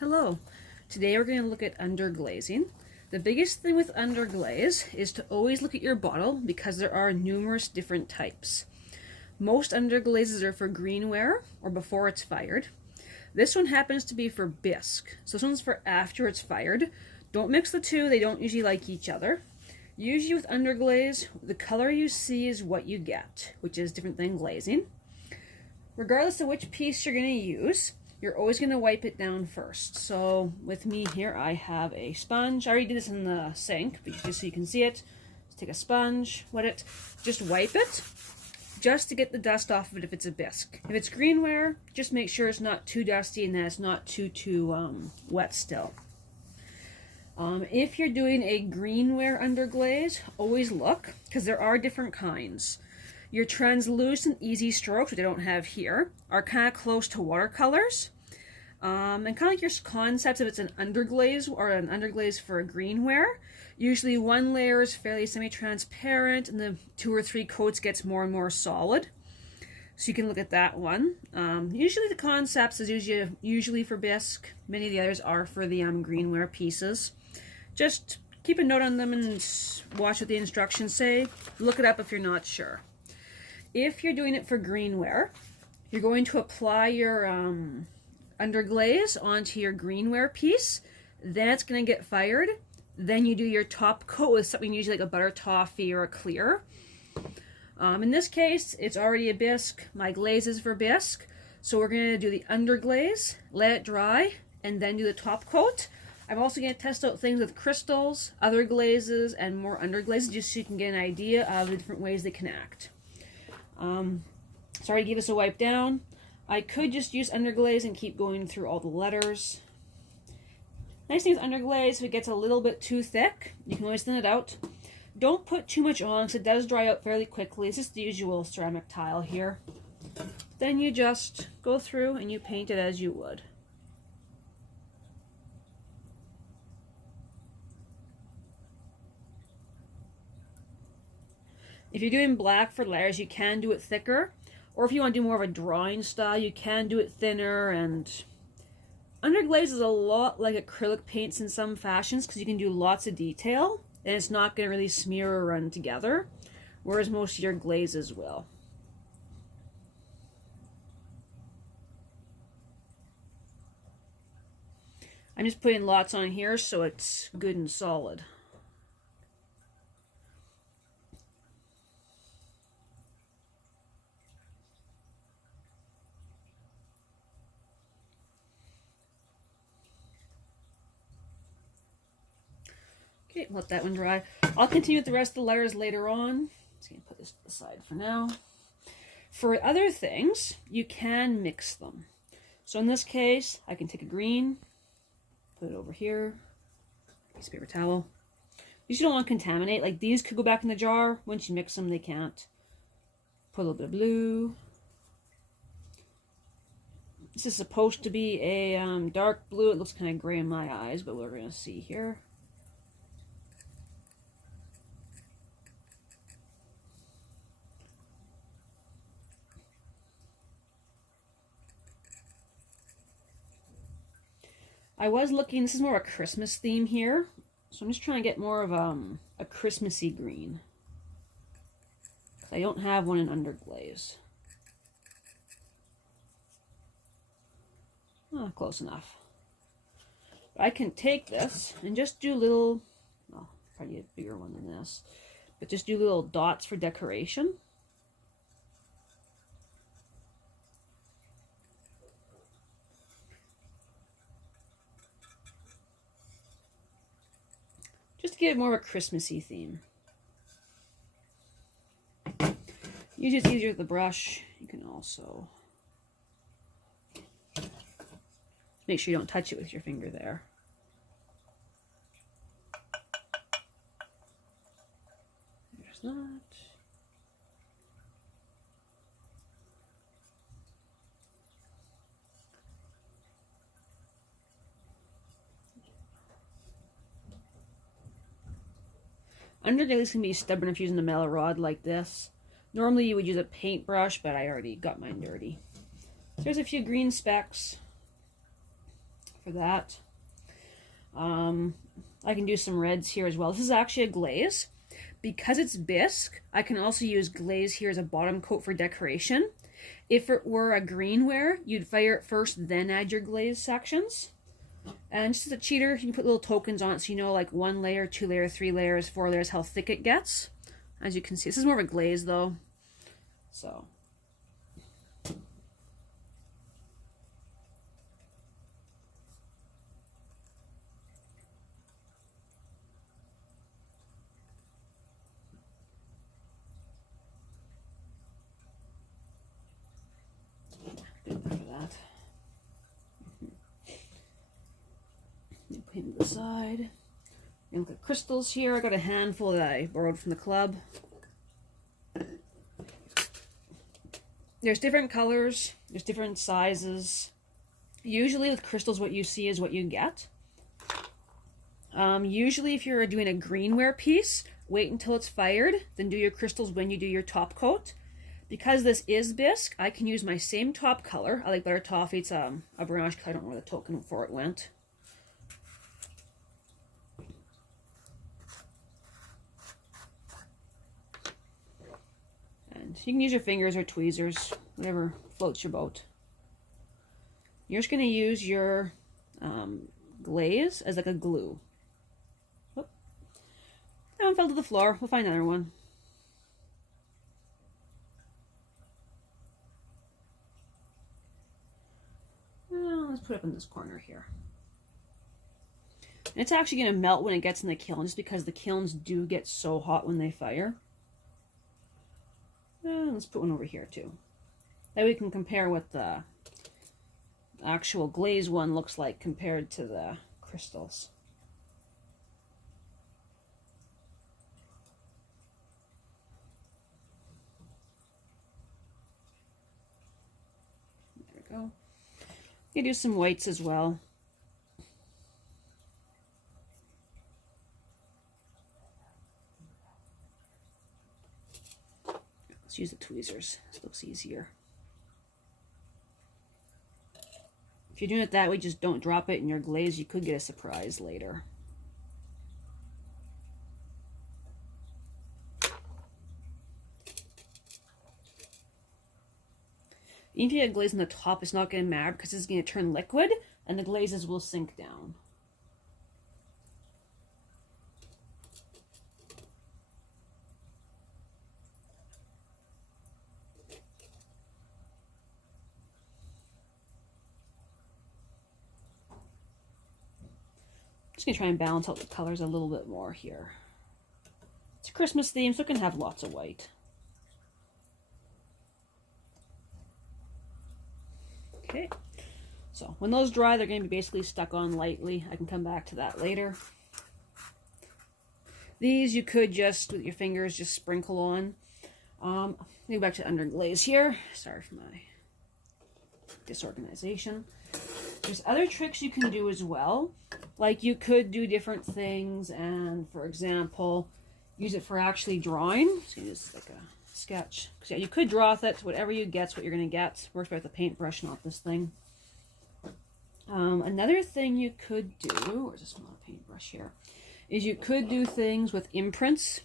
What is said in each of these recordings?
Hello. Today we're going to look at underglazing. The biggest thing with underglaze is to always look at your bottle because there are numerous different types. Most underglazes are for greenware or before it's fired. This one happens to be for bisc. So this one's for after it's fired. Don't mix the two, they don't usually like each other. Usually with underglaze, the color you see is what you get, which is different than glazing. Regardless of which piece you're going to use, you're always going to wipe it down first. So with me here, I have a sponge. I already did this in the sink, but just so you can see it. Just take a sponge, wet it, just wipe it, just to get the dust off of it if it's a bisc. If it's greenware, just make sure it's not too dusty and that it's not too wet still. If you're doing a greenware underglaze, always look, because there are different kinds. Your translucent easy strokes, which I don't have here, are kind of close to watercolors. And kind of like your concepts if it's an underglaze or an underglaze for a greenware. Usually one layer is fairly semi-transparent and the 2 or 3 coats gets more and more solid. So you can look at that one. Usually the concepts is usually for bisc. Many of the others are for the greenware pieces. Just keep a note on them and watch what the instructions say. Look it up if you're not sure. If you're doing it for greenware, you're going to apply your underglaze onto your greenware piece. Then it's going to get fired. Then you do your top coat with something usually like a butter toffee or a clear. In this case, it's already a bisc. My glaze is for bisc. So we're going to do the underglaze, let it dry, and then do the top coat. I'm also going to test out things with crystals, other glazes, and more underglazes, just so you can get an idea of the different ways they can act. Sorry to give us a wipe down. I could just use underglaze and keep going through all the letters. Nice thing with underglaze, if it gets a little bit too thick, you can always thin it out. Don't put too much on because it does dry out fairly quickly. It's just the usual ceramic tile here. Then you just go through and you paint it as you would. If you're doing black for layers, you can do it thicker. Or if you want to do more of a drawing style, you can do it thinner. And underglaze is a lot like acrylic paints in some fashions because you can do lots of detail and it's not going to really smear or run together, whereas most of your glazes will. I'm just putting lots on here so it's good and solid. Okay, let that one dry. I'll continue with the rest of the letters later on. Just gonna put this aside for now. For other things, you can mix them. So in this case, I can take a green, put it over here, piece of paper towel. You don't want to contaminate. Like these could go back in the jar. Once you mix them, they can't. Put a little bit of blue. This is supposed to be a dark blue. It looks kind of gray in my eyes, but we're gonna see here. I was looking, this is more of a Christmas theme here, so I'm just trying to get more of a Christmassy green. I don't have one in underglaze. Oh, close enough. But I can take this and just do little, well, probably a bigger one than this, but just do little dots for decoration. Just to give it more of a Christmassy theme. Usually it's easier with the brush. You can also make sure you don't touch it with your finger there. There's that. Underglazing can be stubborn if using a metal rod like this. Normally you would use a paintbrush, but I already got mine dirty. So there's a few green specks for for that. I can do some reds here as well. This is actually a glaze. Because it's bisque, I can also use glaze here as a bottom coat for decoration. If it were a greenware, you'd fire it first, then add your glaze sections. And just as a cheater, you can put little tokens on it so you know like 1 layer, 2 layer, 3 layers, 4 layers, how thick it gets. As you can see, this is more of a glaze though. So. Good enough for that. Put it to the side. And look at crystals here. I got a handful that I borrowed from the club. There's different colors, there's different sizes. Usually with crystals what you see is what you get. Usually if you're doing a greenware piece, wait until it's fired, then do your crystals when you do your top coat. Because this is bisque, I can use my same top color. I like better toffee. It's a brownish color. I don't know where the token for it went. And you can use your fingers or tweezers, whatever floats your boat. You're just going to use your glaze as like a glue. Whoop. That one fell to the floor. We'll find another one. Let's put it up in this corner here. And it's actually going to melt when it gets in the kiln, just because the kilns do get so hot when they fire. Let's put one over here too. That we can compare what the actual glaze one looks like compared to the crystals. There we go. You do some whites as well. Let's use the tweezers. This looks easier. If you're doing it that way, just don't drop it in your glaze. You could get a surprise later. Even if you get glaze on the top, it's not going to matter because it's going to turn liquid and the glazes will sink down. Just going to try and balance out the colors a little bit more here. It's a Christmas theme, so it can have lots of white. Okay, so when those dry, they're going to be basically stuck on lightly. I can come back to that later. These you could just, with your fingers, just sprinkle on. Go back to Underglaze here. Sorry for my disorganization. There's other tricks you can do as well. Like you could do different things and, for example, use it for actually drawing. So just like a sketch. So yeah, you could draw with it. Whatever you get's what you're going to get. Works better with the paintbrush, not this thing. Another thing you could do, where's a small paintbrush here, is you could do things with imprints.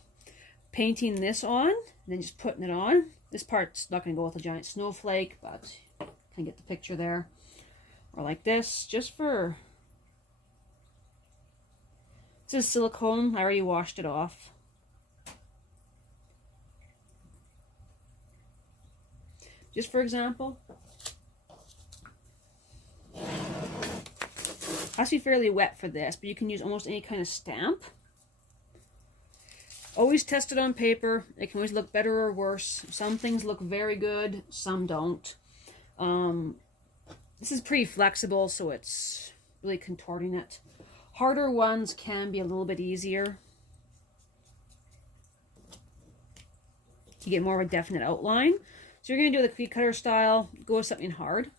Painting this on, and then just putting it on. This part's not going to go with a giant snowflake, but you can get the picture there. Or like this, just for... This is silicone. I already washed it off. Just for example. It has to be fairly wet for this, but you can use almost any kind of stamp. Always test it on paper. It can always look better or worse. Some things look very good, some don't. This is pretty flexible, so it's really contorting it. Harder ones can be a little bit easier. You get more of a definite outline. So you're going to do the cookie cutter style, go with something hard.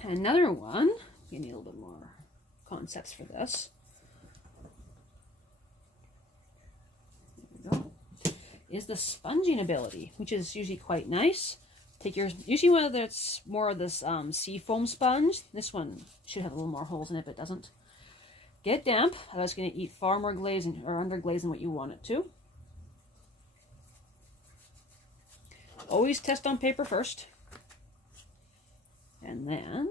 And another one, you need a little bit more concepts for this. There we go. Is the sponging ability, which is usually quite nice. Take your, usually whether it's more of this seafoam sponge. This one should have a little more holes in it, but it doesn't. Get damp, otherwise it's going to eat far more glaze or underglaze than what you want it to. Always test on paper first. And then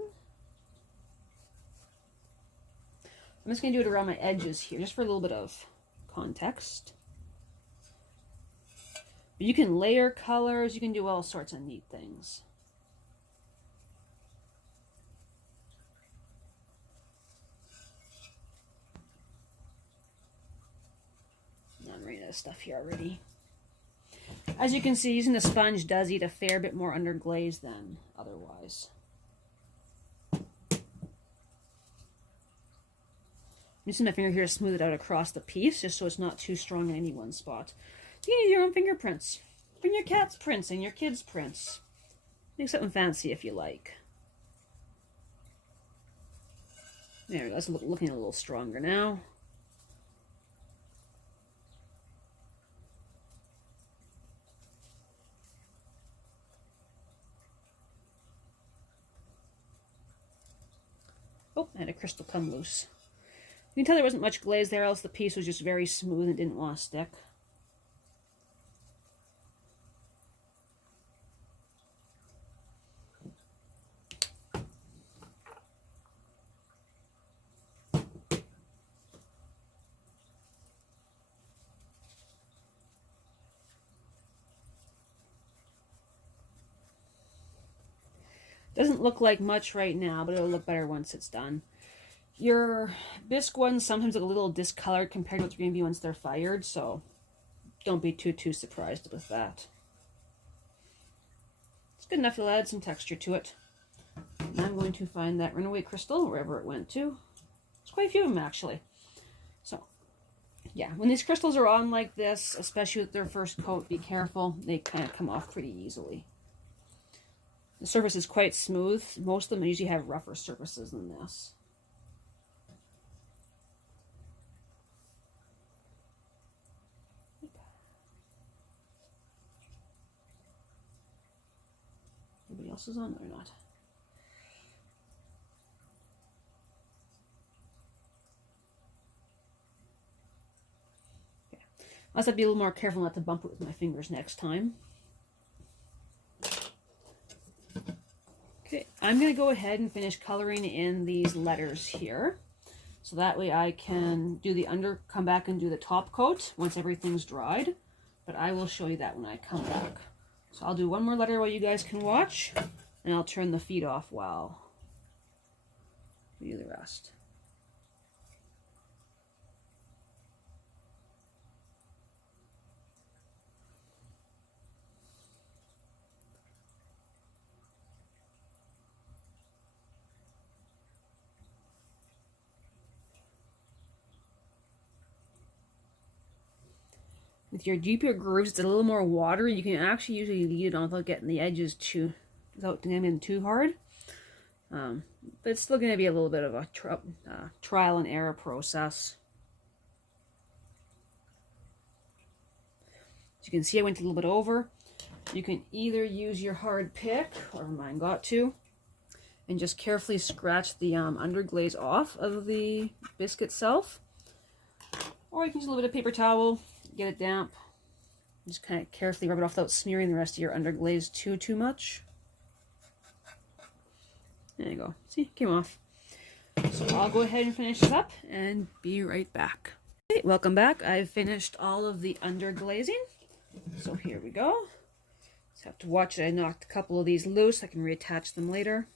I'm just going to do it around my edges here, just for a little bit of context. But you can layer colors, you can do all sorts of neat things. I'm running out of stuff here already. As you can see, using the sponge does eat a fair bit more underglaze than otherwise. I'm using my finger here to smooth it out across the piece, just so it's not too strong in any one spot. You can use your own fingerprints. Bring your cat's prints and your kid's prints. Make something fancy if you like. There, that's looking a little stronger now. Oh, I had a crystal come loose. You can tell there wasn't much glaze there, else the piece was just very smooth and didn't want to stick. Doesn't look like much right now, but it'll look better once it's done. Your bisque ones sometimes look a little discolored compared to what's going to be once they're fired, so don't be too surprised with that. It's good enough to add some texture to it. And I'm going to find that runaway crystal wherever it went to. There's quite a few of them actually. So yeah, when these crystals are on like this, especially with their first coat, be careful. They kind of come off pretty easily. The surface is quite smooth. Most of them usually have rougher surfaces than this. Anybody else is on or not? Okay. I also have to be a little more careful not to bump it with my fingers next time. Okay, I'm going to go ahead and finish coloring in these letters here. So that way I can do the come back and do the top coat once everything's dried. But I will show you that when I come back. So I'll do one more letter while you guys can watch, and I'll turn the feet off while we do the rest. With your deeper grooves, it's a little more watery. You can actually usually lead it on without getting the edges without getting them too hard. But it's still going to be a little bit of a trial and error process. As you can see, I went a little bit over. You can either use your hard pick, or mine got to, and just carefully scratch the underglaze off of the bisque itself. Or you can use a little bit of paper towel, get it damp, just kind of carefully rub it off without smearing the rest of your underglaze too much. There you go. See, it came off. So I'll go ahead and finish this up and be right back. Okay, welcome back. I've finished all of the underglazing. So here we go. Just have to watch it. I knocked a couple of these loose. I can reattach them later.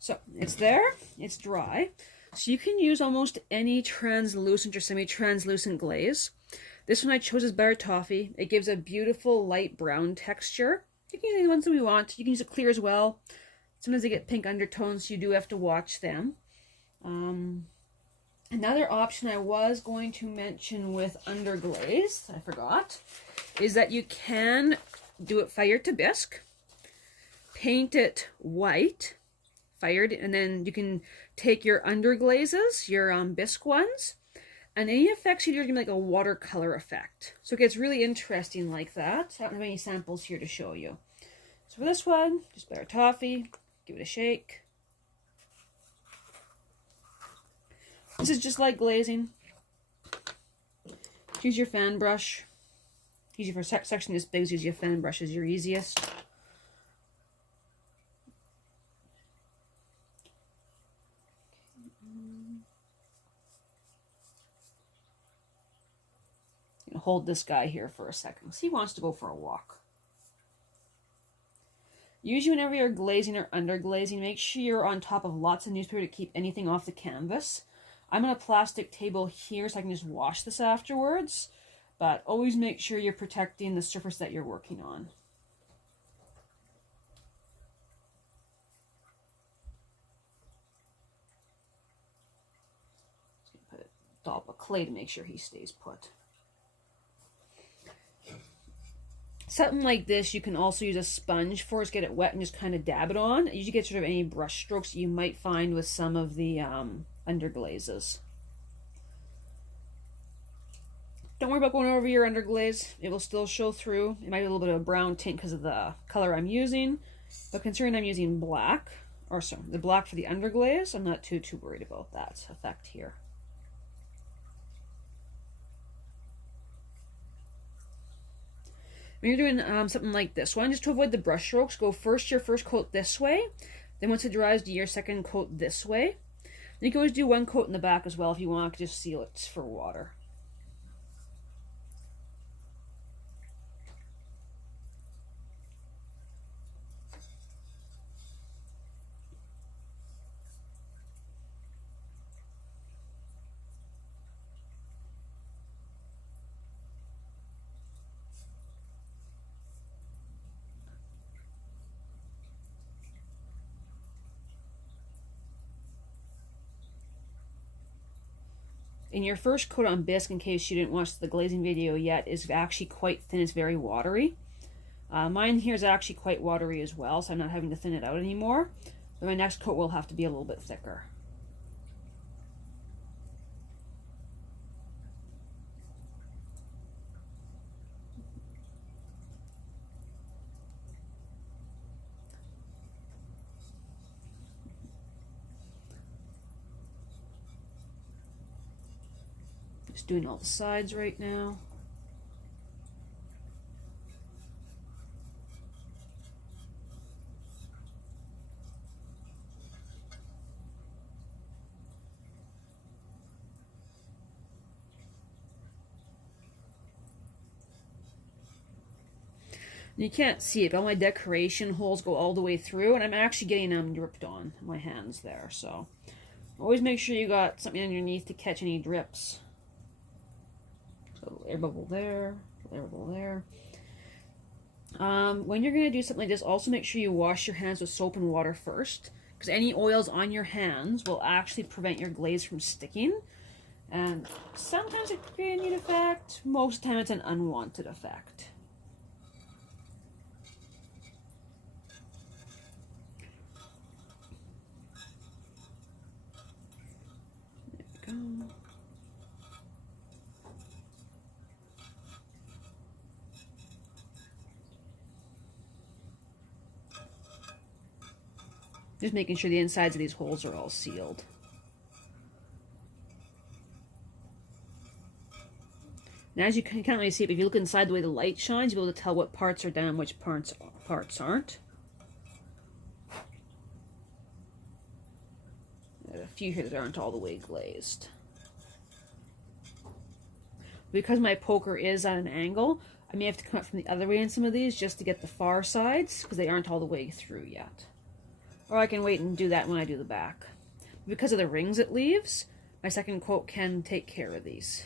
So it's there. It's dry. So you can use almost any translucent or semi-translucent glaze. This one I chose is Better Toffee. It gives a beautiful light brown texture. You can use any ones that we want. You can use it clear as well. Sometimes they get pink undertones, so you do have to watch them. Another option I was going to mention with Underglaze, I forgot, is that you can do it fired to bisque, paint it white, fired, and then you can take your underglazes, your bisque ones, And any effects you do are going to be like a watercolor effect. So it gets really interesting like that. I don't have any samples here to show you. So for this one, just put our toffee, give it a shake. This is just like glazing. Use your fan brush. Usually for a section this big, use your fan brush is your easiest. Hold this guy here for a second. He wants to go for a walk. Usually whenever you're glazing or underglazing, make sure you're on top of lots of newspaper to keep anything off the canvas. I'm on a plastic table here so I can just wash this afterwards, but always make sure you're protecting the surface that you're working on. Just put a dollop of clay to make sure he stays put. Something like this, you can also use a sponge for it, get it wet and just kind of dab it on. It usually gets rid of any brush strokes you might find with some of the underglazes. Don't worry about going over your underglaze. It will still show through. It might be a little bit of a brown tint because of the color I'm using. But considering I'm using black, or sorry, the black for the underglaze, I'm not too worried about that effect here. When you're doing something like this one, just to avoid the brush strokes, go first your first coat this way. Then once it dries, do your second coat this way. You can always do one coat in the back as well if you want to just seal it for water. And your first coat on bisc, in case you didn't watch the glazing video yet, is actually quite thin. It's very watery. Mine here is actually quite watery as well, so I'm not having to thin it out anymore. But my next coat will have to be a little bit thicker. Just doing all the sides right now. You can't see it, but all my decoration holes go all the way through, and I'm actually getting them dripped on my hands there. So always make sure you got something underneath to catch any drips. So air bubble there, air bubble there. When you're going to do something like this, also make sure you wash your hands with soap and water first, because any oils on your hands will actually prevent your glaze from sticking. And sometimes it can create a neat effect. Most of the time it's an unwanted effect. There we go. Just making sure the insides of these holes are all sealed. And as you can't really see it, but if you look inside the way the light shines, you'll be able to tell what parts are done and which parts aren't. There's a few here that aren't all the way glazed. Because my poker is at an angle, I may have to come up from the other way in some of these just to get the far sides, because they aren't all the way through yet. Or I can wait and do that when I do the back. Because of the rings it leaves, my second coat can take care of these.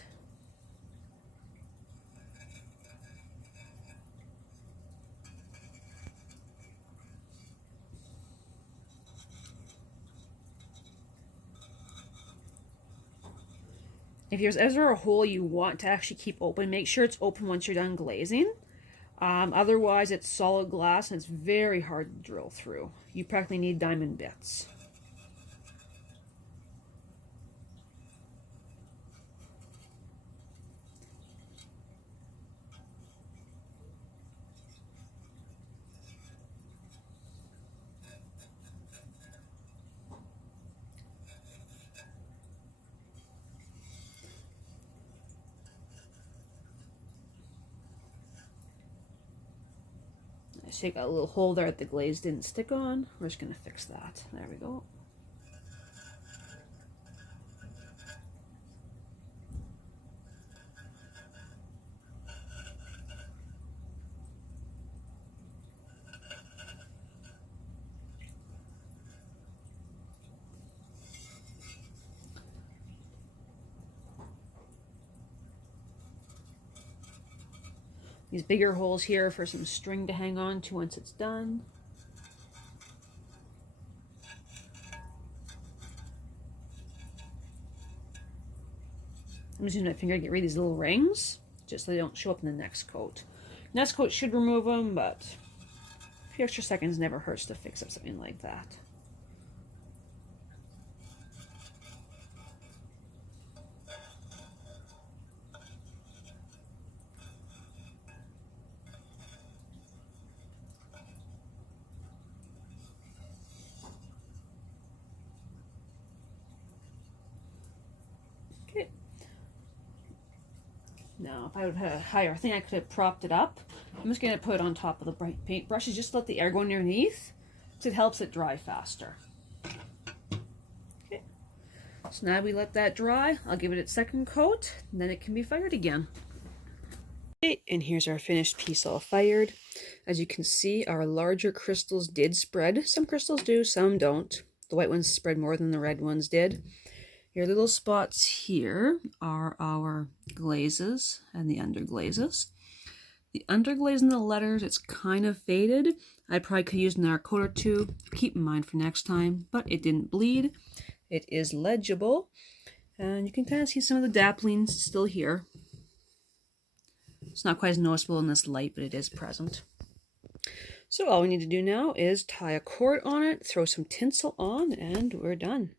If there's ever a hole you want to actually keep open, make sure it's open once you're done glazing. Otherwise, it's solid glass and it's very hard to drill through. You practically need diamond bits. Take a little hole there that the glaze didn't stick on. We're just going to fix that. There we go. These bigger holes here for some string to hang on to once it's done. I'm just using my finger to get rid of these little rings, just so they don't show up in the next coat. Next coat should remove them, but a few extra seconds never hurts to fix up something like that. Okay. Now, if I would have had a higher thing, I could have propped it up. I'm just going to put it on top of the bright paintbrushes, just to let the air go underneath, so it helps it dry faster. Okay. So now we let that dry. I'll give it its second coat, and then it can be fired again. Okay, and here's our finished piece all fired. As you can see, our larger crystals did spread. Some crystals do, some don't. The white ones spread more than the red ones did. Your little spots here are our glazes and the underglazes. The underglaze in the letters, it's kind of faded. I probably could use another coat or two. Keep in mind for next time, but it didn't bleed. It is legible, and you can kind of see some of the dapplings still here. It's not quite as noticeable in this light, but it is present. So all we need to do now is tie a cord on it, throw some tinsel on, and we're done.